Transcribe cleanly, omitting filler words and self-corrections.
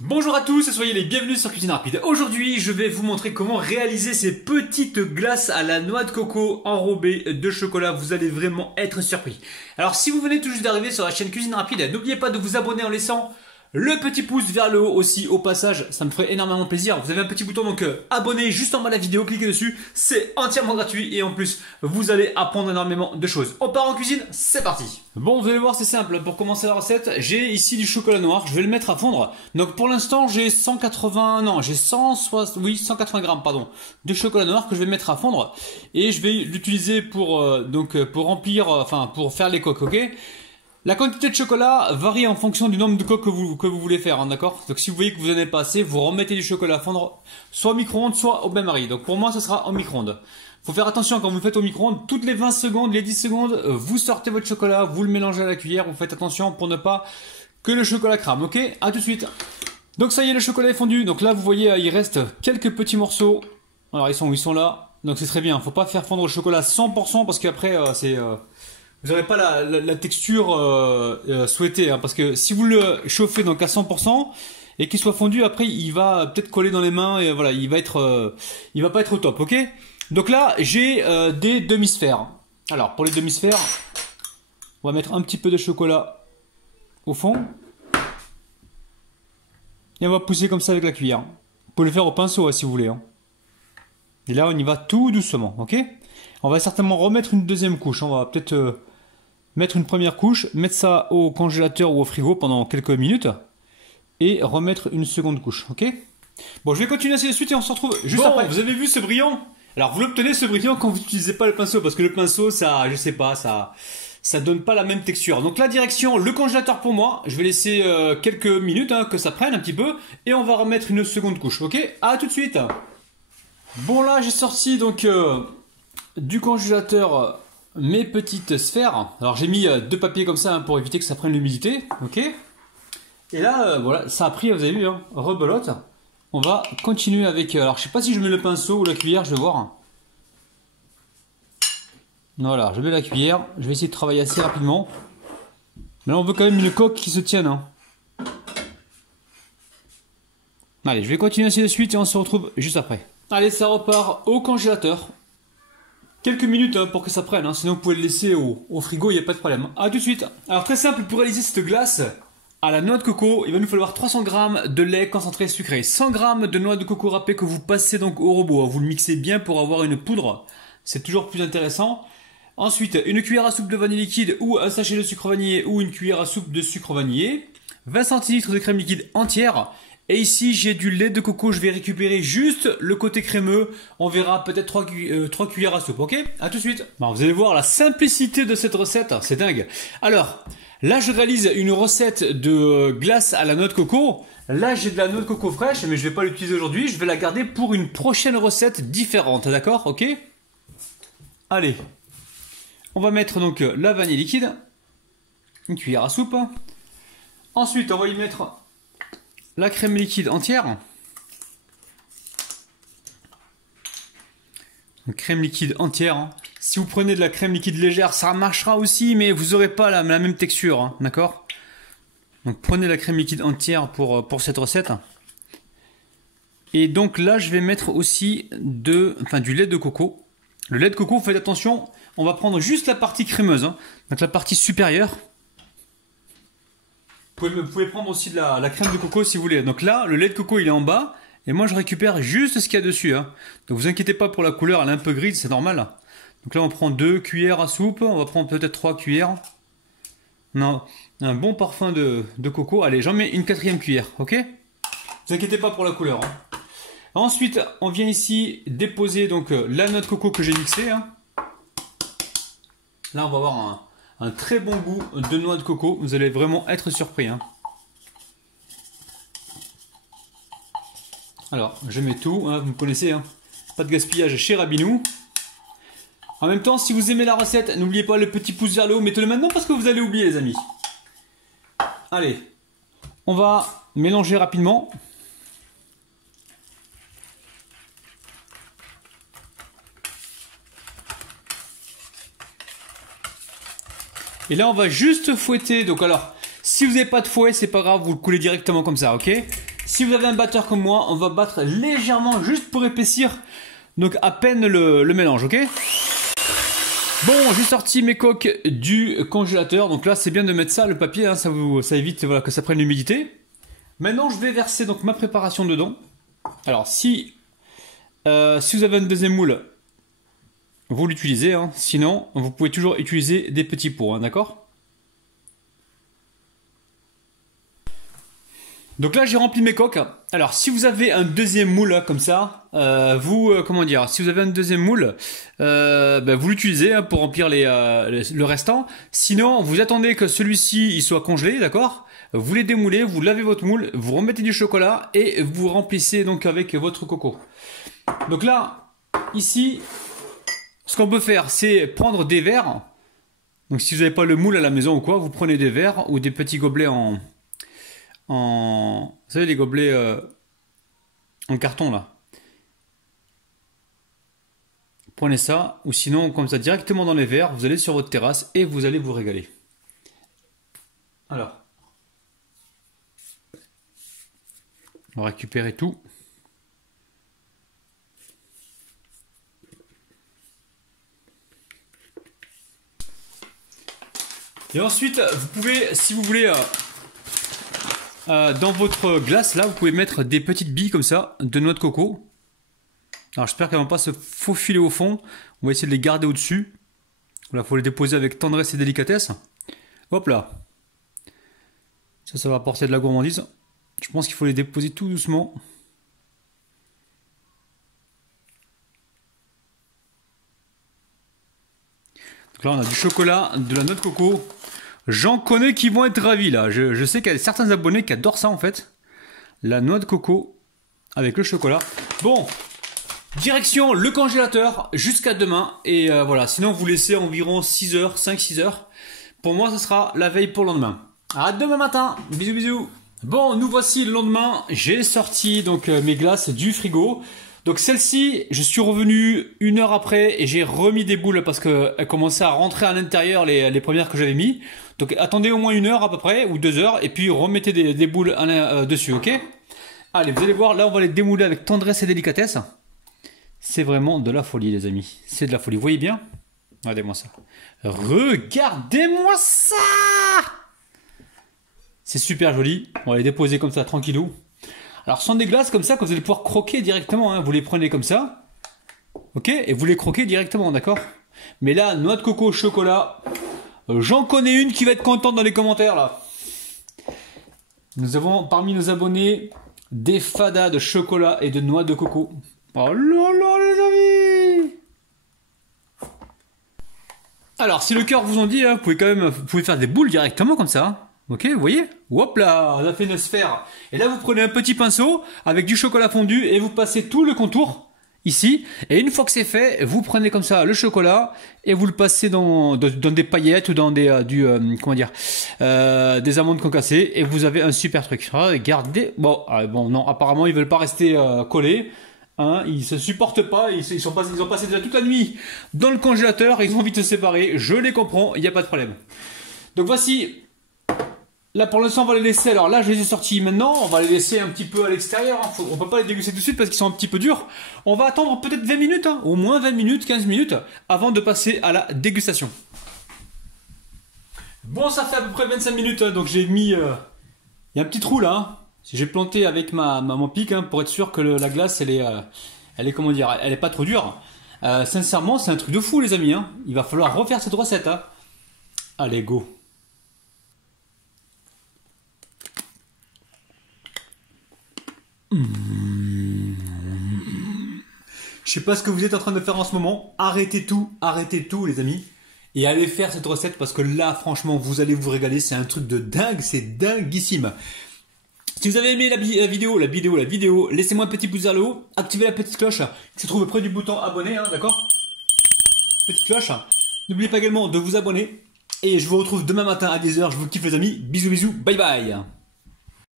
Bonjour à tous et soyez les bienvenus sur Cuisine Rapide. Aujourd'hui, je vais vous montrer comment réaliser ces petites glaces à la noix de coco enrobées de chocolat. Vous allez vraiment être surpris. Alors, si vous venez tout juste d'arriver sur la chaîne Cuisine Rapide, n'oubliez pas de vous abonner en laissant le petit pouce vers le haut aussi au passage, ça me ferait énormément plaisir. Vous avez un petit bouton donc abonner juste en bas de la vidéo, cliquez dessus, c'est entièrement gratuit et en plus vous allez apprendre énormément de choses. On part en cuisine, c'est parti. Bon, vous allez voir, c'est simple. Pour commencer la recette, j'ai ici du chocolat noir, je vais le mettre à fondre. Donc pour l'instant j'ai 180 grammes pardon, de chocolat noir que je vais mettre à fondre et je vais l'utiliser pour remplir, pour faire les coques, ok? La quantité de chocolat varie en fonction du nombre de coques que vous voulez faire, hein, d'accord? Donc si vous voyez que vous n'en avez pas assez, vous remettez du chocolat à fondre soit au micro-ondes, soit au bain-marie. Donc pour moi, ce sera au micro-ondes. Faut faire attention quand vous le faites au micro-ondes, toutes les 20 secondes, les 10 secondes, vous sortez votre chocolat, vous le mélangez à la cuillère, vous faites attention pour ne pas que le chocolat crame, ok? À tout de suite. Donc ça y est, le chocolat est fondu. Donc là, vous voyez, il reste quelques petits morceaux. Alors ils sont là. Donc c'est très bien. Faut pas faire fondre le chocolat à 100% parce qu'après, vous n'aurez pas la texture souhaitée, hein, parce que si vous le chauffez donc à 100% et qu'il soit fondu, après il va peut-être coller dans les mains et voilà, il va pas être au top, ok? Donc là j'ai des demi-sphères. Alors pour les demi-sphères, on va mettre un petit peu de chocolat au fond et on va pousser comme ça avec la cuillère. Vous pouvez le faire au pinceau hein, si vous voulez. Hein. Et là on y va tout doucement, ok? On va certainement remettre une deuxième couche. On va peut-être mettre une première couche, mettre ça au congélateur ou au frigo pendant quelques minutes et remettre une seconde couche, ok? Bon, je vais continuer ainsi de suite et on se retrouve juste après. Vous avez vu ce brillant? Alors, vous l'obtenez ce brillant quand vous n'utilisez pas le pinceau parce que le pinceau, ça, je sais pas, ça donne pas la même texture. Donc, la direction, le congélateur pour moi. Je vais laisser quelques minutes hein, que ça prenne un petit peu et on va remettre une seconde couche, ok? À tout de suite. Bon, là, j'ai sorti donc du congélateur mes petites sphères. Alors j'ai mis deux papiers comme ça hein, pour éviter que ça prenne l'humidité, ok? Et là voilà, ça a pris, vous avez vu, hein, rebelote. On va continuer avec, alors je sais pas si je mets le pinceau ou la cuillère, je vais voir. Voilà, je mets la cuillère, je vais essayer de travailler assez rapidement. Mais là on veut quand même une coque qui se tienne. Hein. Allez, je vais continuer ainsi de suite et on se retrouve juste après. Allez, ça repart au congélateur. Quelques minutes hein, pour que ça prenne, hein. Sinon vous pouvez le laisser au frigo, il n'y a pas de problème. A tout de suite. Alors très simple, pour réaliser cette glace à la noix de coco, il va nous falloir 300 g de lait concentré sucré, 100 g de noix de coco râpée que vous passez donc au robot. Vous le mixez bien pour avoir une poudre, c'est toujours plus intéressant. Ensuite, une cuillère à soupe de vanille liquide ou un sachet de sucre vanillé ou une cuillère à soupe de sucre vanillé, 20 centilitres de crème liquide entière. Et ici, j'ai du lait de coco, je vais récupérer juste le côté crémeux. On verra peut-être 3 cuillères à soupe, ok? À tout de suite. Bon, vous allez voir la simplicité de cette recette, c'est dingue. Alors, là, je réalise une recette de glace à la noix de coco. Là, j'ai de la noix de coco fraîche, mais je ne vais pas l'utiliser aujourd'hui. Je vais la garder pour une prochaine recette différente, d'accord? Ok? Allez, on va mettre donc la vanille liquide, une cuillère à soupe. Ensuite, on va y mettre la crème liquide entière. Une crème liquide entière. Hein. Si vous prenez de la crème liquide légère, ça marchera aussi, mais vous n'aurez pas la même texture. Hein, d'accord? Donc prenez la crème liquide entière pour cette recette. Et donc là, je vais mettre aussi du lait de coco. Le lait de coco, faites attention, on va prendre juste la partie crémeuse. Hein, donc la partie supérieure. Vous pouvez prendre aussi de la crème de coco si vous voulez. Donc là, le lait de coco il est en bas. Et moi je récupère juste ce qu'il y a dessus. Hein. Donc vous inquiétez pas pour la couleur, elle est un peu grise, c'est normal. Donc là on prend 2 cuillères à soupe. On va prendre peut-être 3 cuillères. Non, un bon parfum de coco. Allez, j'en mets une 4e cuillère, ok? Vous inquiétez pas pour la couleur. Hein. Ensuite, on vient ici déposer donc la noix de coco que j'ai mixée. Hein. Là on va avoir un très bon goût de noix de coco, vous allez vraiment être surpris. Hein. Alors, je mets tout, hein, vous me connaissez, hein. Pas de gaspillage chez Rabinou. En même temps, si vous aimez la recette, n'oubliez pas le petit pouce vers le haut, mettez-le maintenant parce que vous allez oublier les amis. Allez, on va mélanger rapidement. Et là, on va juste fouetter. Donc alors, si vous n'avez pas de fouet, c'est pas grave, vous le coulez directement comme ça, ok? Si vous avez un batteur comme moi, on va battre légèrement juste pour épaissir. Donc à peine le mélange, ok? Bon, j'ai sorti mes coques du congélateur. Donc là, c'est bien de mettre ça, le papier, hein, ça évite voilà, que ça prenne l'humidité. Maintenant, je vais verser donc ma préparation dedans. Alors, si vous avez un deuxième moule, vous l'utilisez. Hein. Sinon, vous pouvez toujours utiliser des petits pots, hein, d'accord? Donc là, j'ai rempli mes coques. Alors, si vous avez un deuxième moule comme ça, comment dire, si vous avez un deuxième moule, vous l'utilisez hein, pour remplir le restant. Sinon, vous attendez que celui-ci il soit congelé, d'accord? Vous les démoulez, vous lavez votre moule, vous remettez du chocolat et vous remplissez donc avec votre coco. Donc là, ici, ce qu'on peut faire, c'est prendre des verres. Donc si vous n'avez pas le moule à la maison ou quoi, vous prenez des verres ou des petits gobelets vous savez, les gobelets en carton là. Prenez ça, ou sinon comme ça directement dans les verres, vous allez sur votre terrasse et vous allez vous régaler. Alors, on va récupérer tout. Et ensuite, vous pouvez, si vous voulez, dans votre glace, là, vous pouvez mettre des petites billes comme ça, de noix de coco. Alors, j'espère qu'elles ne vont pas se faufiler au fond. On va essayer de les garder au-dessus. Voilà, il faut les déposer avec tendresse et délicatesse. Hop là. Ça va apporter de la gourmandise. Je pense qu'il faut les déposer tout doucement. Donc là, on a du chocolat, de la noix de coco. J'en connais qui vont être ravis là. Je sais qu'il y a certains abonnés qui adorent ça en fait. La noix de coco avec le chocolat. Bon, direction le congélateur jusqu'à demain. Et voilà, sinon vous laissez environ 6 heures, 5-6 heures. Pour moi, ce sera la veille pour le lendemain. À demain matin. Bisous, bisous. Bon, nous voici le lendemain. J'ai sorti donc mes glaces du frigo. Donc celle-ci, je suis revenu 1 heure après et j'ai remis des boules parce qu'elles commençaient à rentrer à l'intérieur les premières que j'avais mis. Donc attendez au moins 1 heure à peu près ou 2 heures et puis remettez des boules dessus, ok? Allez, vous allez voir, là on va les démouler avec tendresse et délicatesse. C'est vraiment de la folie les amis, c'est de la folie. Vous voyez bien? Regardez-moi ça. Regardez-moi ça! C'est super joli. On va les déposer comme ça tranquillou. Alors, ce sont des glaces comme ça que vous allez pouvoir croquer directement. Hein. Vous les prenez comme ça. Ok? Et vous les croquez directement, d'accord? Mais là, noix de coco, chocolat. J'en connais une qui va être contente dans les commentaires, là. Nous avons parmi nos abonnés des fadas de chocolat et de noix de coco. Oh là là, les amis! Alors, si le cœur vous en dit, hein, vous pouvez faire des boules directement comme ça. Hein. Ok, vous voyez? Hop là, on a fait une sphère. Et là, vous prenez un petit pinceau avec du chocolat fondu et vous passez tout le contour ici. Et une fois que c'est fait, vous prenez comme ça le chocolat et vous le passez dans des paillettes ou dans des amandes concassées et vous avez un super truc. Regardez. Bon, non, apparemment ils veulent pas rester collés. Hein, ils se supportent pas. Ils ont passé déjà toute la nuit dans le congélateur. Ils ont envie de se séparer. Je les comprends. Il n'y a pas de problème. Donc voici. Là, pour l'instant, on va les laisser. Alors là, je les ai sortis maintenant. On va les laisser un petit peu à l'extérieur. Hein. On ne peut pas les déguster tout de suite parce qu'ils sont un petit peu durs. On va attendre peut-être 20 minutes, hein. Au moins 20 minutes, 15 minutes, avant de passer à la dégustation. Bon, ça fait à peu près 25 minutes. Hein. Donc j'ai mis... Il y a un petit trou là. Hein. J'ai planté avec mon pic hein, pour être sûr que la glace, elle est comment dire, elle est pas trop dure. Sincèrement, c'est un truc de fou, les amis. Hein. Il va falloir refaire cette recette. Hein. Allez, go. Je sais pas ce que vous êtes en train de faire en ce moment. Arrêtez tout les amis. Et allez faire cette recette parce que là, franchement, vous allez vous régaler. C'est un truc de dingue, c'est dinguissime. Si vous avez aimé la vidéo, laissez-moi un petit pouce vers le haut. Activez la petite cloche qui se trouve près du bouton abonner, hein, d'accord? Petite cloche. N'oubliez pas également de vous abonner. Et je vous retrouve demain matin à 10 h. Je vous kiffe les amis. Bisous, bisous. Bye bye.